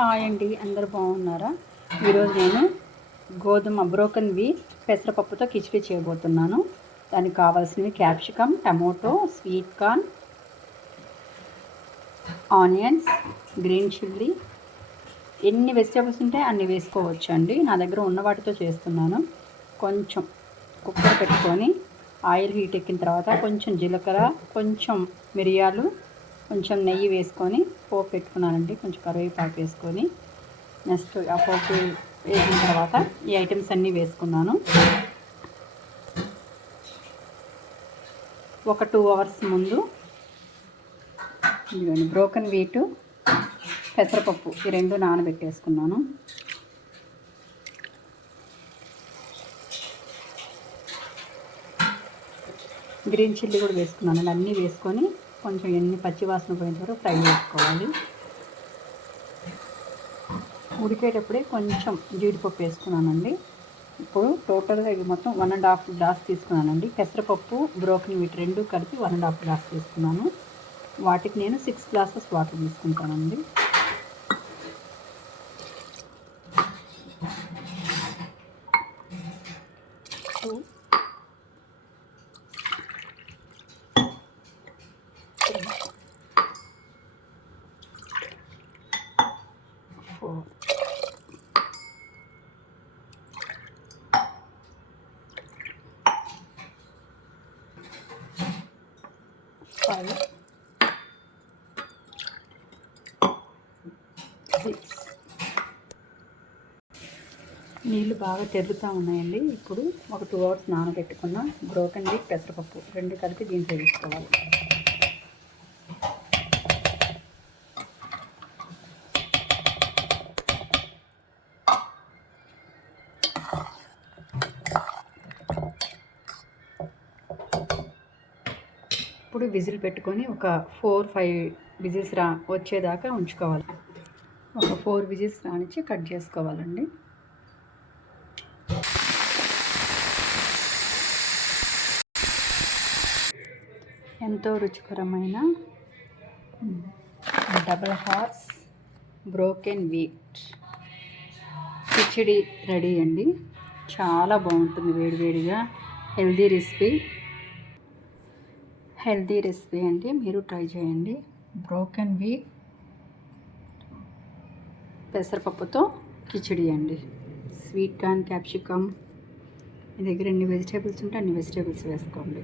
Hi అండి, అందరు బాగున్నారా? ఈరోజు నేను గోధుమ బ్రోకెన్ వీట్ పెసరపప్పుతో కిచిడి చేయబోతున్నాను. దానికి కావాల్సినవి capsicum, tomato, sweet corn, onions, green chilli. ఎన్ని వెజిటేబుల్స్ ఉంటే అన్ని వేసుకోవచ్చు అండి. నా దగ్గర ఉన్న వాటితో చేస్తున్నాను. కొంచెం కుక్కర్ పెట్టుకొని ఆయిల్ హీట్ ఎక్కిన తర్వాత కొంచెం జీలకర్ర, కొంచెం మిరియాలు, కొంచెం నెయ్యి వేసుకొని పోపు పెట్టుకున్నానండి. కొంచెం కరివేపాకు వేసుకొని నెక్స్ట్ ఆ పోపు వేసిన తర్వాత ఈ ఐటమ్స్ అన్నీ వేసుకున్నాను. ఒక 2 అవర్స్ ముందు ఇదిగోండి బ్రోకెన్ వీటు, పెసరపప్పు ఈ రెండు నానబెట్టేసుకున్నాను. గ్రీన్ చిల్లీ కూడా వేసుకున్నాను. అన్నీ వేసుకొని కొంచెం ఎన్ని పచ్చివాసన పోయేంత వరకు ఫ్రై చేసుకోవాలి. ఉడికేటప్పుడే కొంచెం జీడిపప్పు వేసుకున్నానండి. ఇప్పుడు టోటల్గా ఇది మొత్తం 1.5 గ్లాస్ తీసుకున్నానండి. పెసరపప్పు, బ్రోకెన్ వీట్ రెండు కలిపి 1.5 గ్లాస్ తీసుకున్నాను. వాటికి నేను 6 గ్లాసెస్ వాటర్ తీసుకుంటానండి. నీళ్ళు బాగా తెరులుతూ ఉన్నాయండి. ఇప్పుడు ఒక 2 అవర్స్ నానబెట్టుకున్న బ్రోకెన్ వీట్, పెసరపప్పు రెండు కలిపి దీంట్లో వేసుకోవాలి. ఇప్పుడు విజిల్ పెట్టుకొని ఒక 4-5 విజిల్స్ వచ్చేదాకా ఉంచుకోవాలి. ఒక 4 విజిల్స్ రానిచ్చి కట్ చేసుకోవాలండి. ఎంతో రుచికరమైన double horse broken wheat khichdi ready అండి. చాలా బాగుంటుంది వేడివేడిగా. హెల్దీ రెసిపీ అండి. మీరు ట్రై చేయండి. బ్రోకెన్ వీట్ పెసరపప్పుతో కిచిడి అండి. స్వీట్ కార్న్, క్యాప్సికమ్, మీ దగ్గర ఎన్ని వెజిటేబుల్స్ ఉంటే అన్ని వెజిటేబుల్స్ వేసుకోండి.